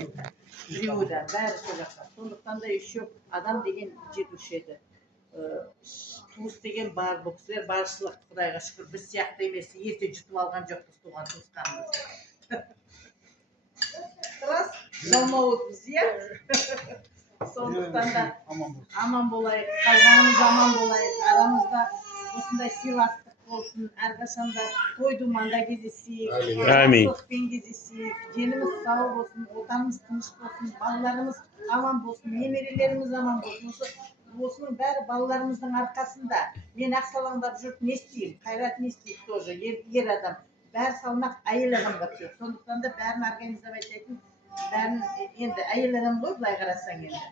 енді біреуі де бәрі сол жақта. Сондықтан да еще адам деген жетуші еді. Туыс деген бар, бұл кісілер баршылық, Құдайға шүкір, біз сияқты емес, ерте жұтып алған жоқпыз туған туысқанымызды. Рас, жалмауытпыз, иә? Сондықтан да аман болайық, қалғанымыз аман болайық, арамызда осындай сыйластық болсын, әрқашанда той-думанда кездесейік, жақсылықпен кездесейік, деніміз сау болсын, отанымыз тыныш болсын, балаларымыз аман болсын, немерелеріміз аман болсын. Осының бәрі балаларымыздың арқасында. Мен ақсалаңдап жүріп не істеймін? Қайрат не істейді тоже, ер адам. Бәрі салмақ әйел адамға түседі. Сондықтан да бәрін организовать ететін, бәрін енді әйел адам ғой, былай қарасаң енді.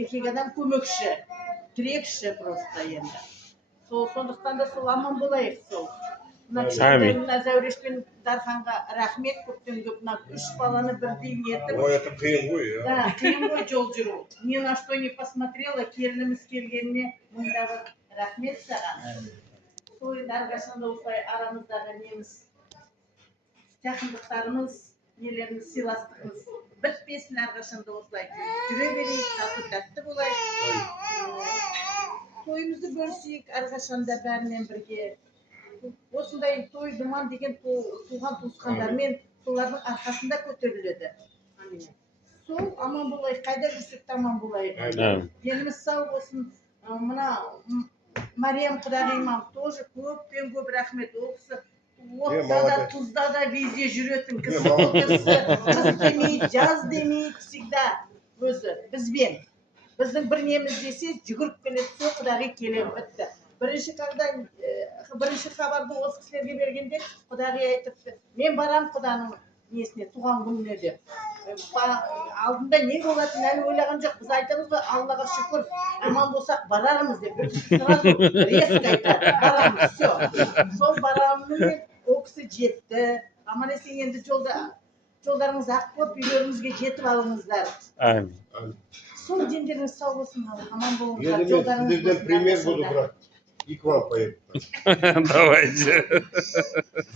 Еркек адам көмекші, тірекші просто енді. Сондықтан да сол аман болайық сол. Мына Зәуреш пен Дарханға рахмет, көптен көп мына 3 баланы бірдей ертіп. Ой, это қиын ғой, иә. Да, қиын ғой жол жүру. Ни на что не посмотрела, келініміз келгеніне мыңдағы рахмет саған. Сол енді әрқашанда осылай арамыздағы неміз, жақындықтарымыз, нелеріміз, сыйластығымыз бітпесін, әрқашанда осылай жүре берейік, тату-тәтті болайық. Тойымызды бөлісейік, әрқашанда бәрінен бірге. Осындай той думан деген туған туысқандармен солардың арқасында көтеріледі. Сол аман болайық, қайда жүрсек те аман болайық. Деніміз сау болсын. Мына Мариям құдағиыма тоже көптен көп рахмет. Ол кісі отта да, тұзда да везде жүретін кісі. Ол кісі қыс демейді, жаз демейді, всегда өзі бізбен. Біздің бір неміз десе жүгіріп келеді, сол құдағи келем бітті. Бірінші хабарды осы кісілерге бергенде құдағи айтыпты, мен барам құданың несіне, туған күніне деп. Алдында не болатын әлі ойлаған жоқ. Біз айтамыз ғой, Аллаға шүкір, аман болсақ барармыз деп. Сразу резко айтады, барамыз, все. Сол барамыз, ол кісі жетті. Аман есен енді жолдарыңыз ақ болып, үйлеріңізге жетіп алыңыздар. Сол дендеріңіз сау болсын, аман болыңыздар. Сіздерден пример буду брать. И к вам поеду. Давайте.